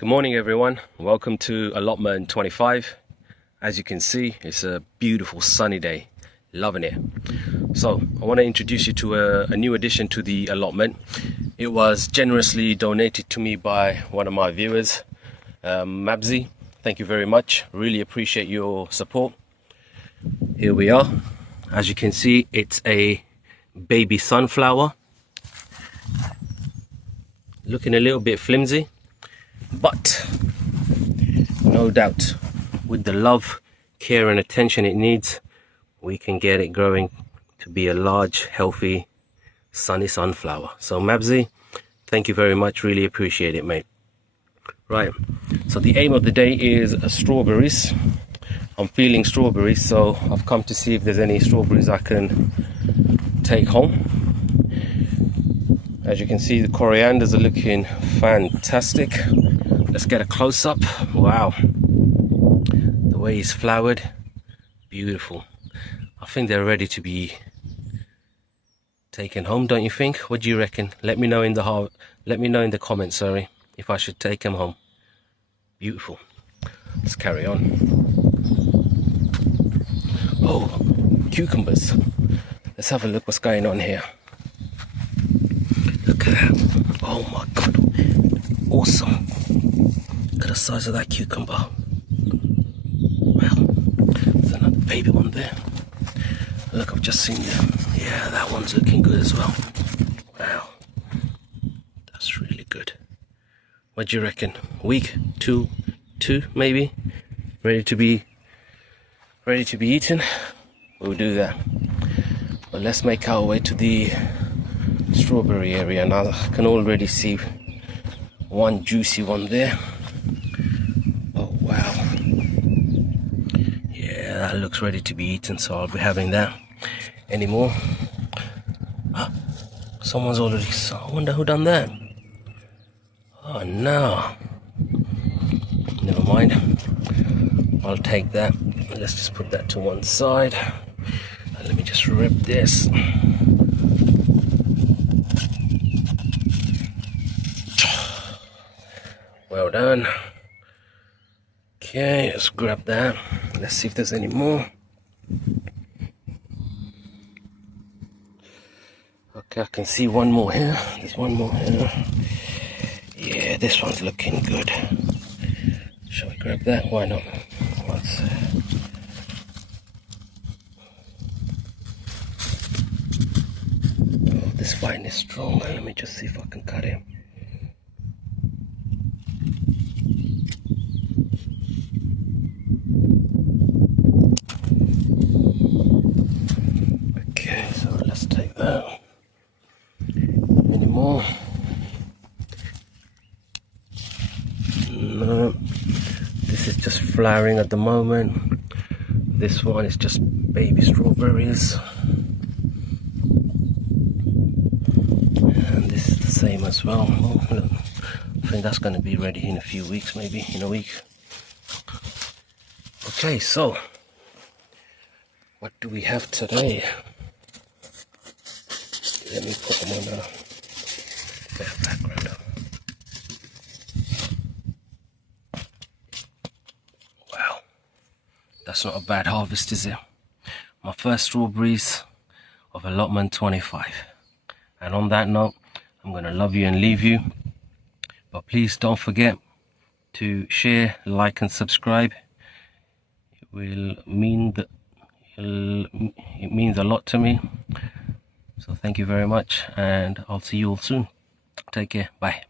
Good morning everyone, welcome to allotment 25. As you can see, it's a beautiful sunny day, loving it. So I want to introduce you to a new addition to the allotment. It was generously donated to me by one of my viewers, Mabzi. Thank you very much, really appreciate your support. Here we are. As you can see, it's a baby sunflower, looking a little bit flimsy, but no doubt with the love, care and attention it needs, we can get it growing to be a large, healthy, sunny sunflower. So Mabzi, thank you very much, really appreciate it, mate. Right, so the aim of the day is strawberries. I'm feeling strawberries, so I've come to see if there's any strawberries I can take home. As you can see, the corianders are looking fantastic. Let's get a close-up. Wow, the way it's flowered, beautiful. I think they're ready to be taken home, don't you think? What do you reckon? Let me know in the comments, sorry, if I should take them home. Beautiful. Let's carry on. Oh, cucumbers. Let's have a look what's going on here. Look at that. Oh my god, awesome. Look at the size of that cucumber. Wow, there's another baby one there. Look, I've just seen them. Yeah, that one's looking good as well. Wow, that's really good. What do you reckon? Week two maybe, ready to be eaten. We'll do that. But let's make our way to the strawberry area. Now I can already see one juicy one there. Oh wow, yeah, that looks ready to be eaten, so I'll be having that. Any more? Someone's already, I wonder who done that. Oh no, never mind, I'll take that. Let's just put that to one side and let me just rip this. Well done. Okay, let's grab that. Let's see if there's any more. Okay, I can see one more here. There's one more here. Yeah, this one's looking good. Shall we grab that? Why not? Let's oh, this vine is strong. Let me just see if I can cut it. Okay, so let's take that. Any more? No, this is just flowering at the moment. This one is just baby strawberries, and this is the same as well. Oh, look, I think that's going to be ready in a few weeks, maybe in a week. Okay, so what do we have today? Let me put them on a better background. Wow, that's not a bad harvest, is it? My first strawberries of allotment 25. And on that note, I'm going to love you and leave you. But please don't forget to share, like and subscribe. It will mean that it means a lot to me. So thank you very much, and I'll see you all soon. Take care. Bye.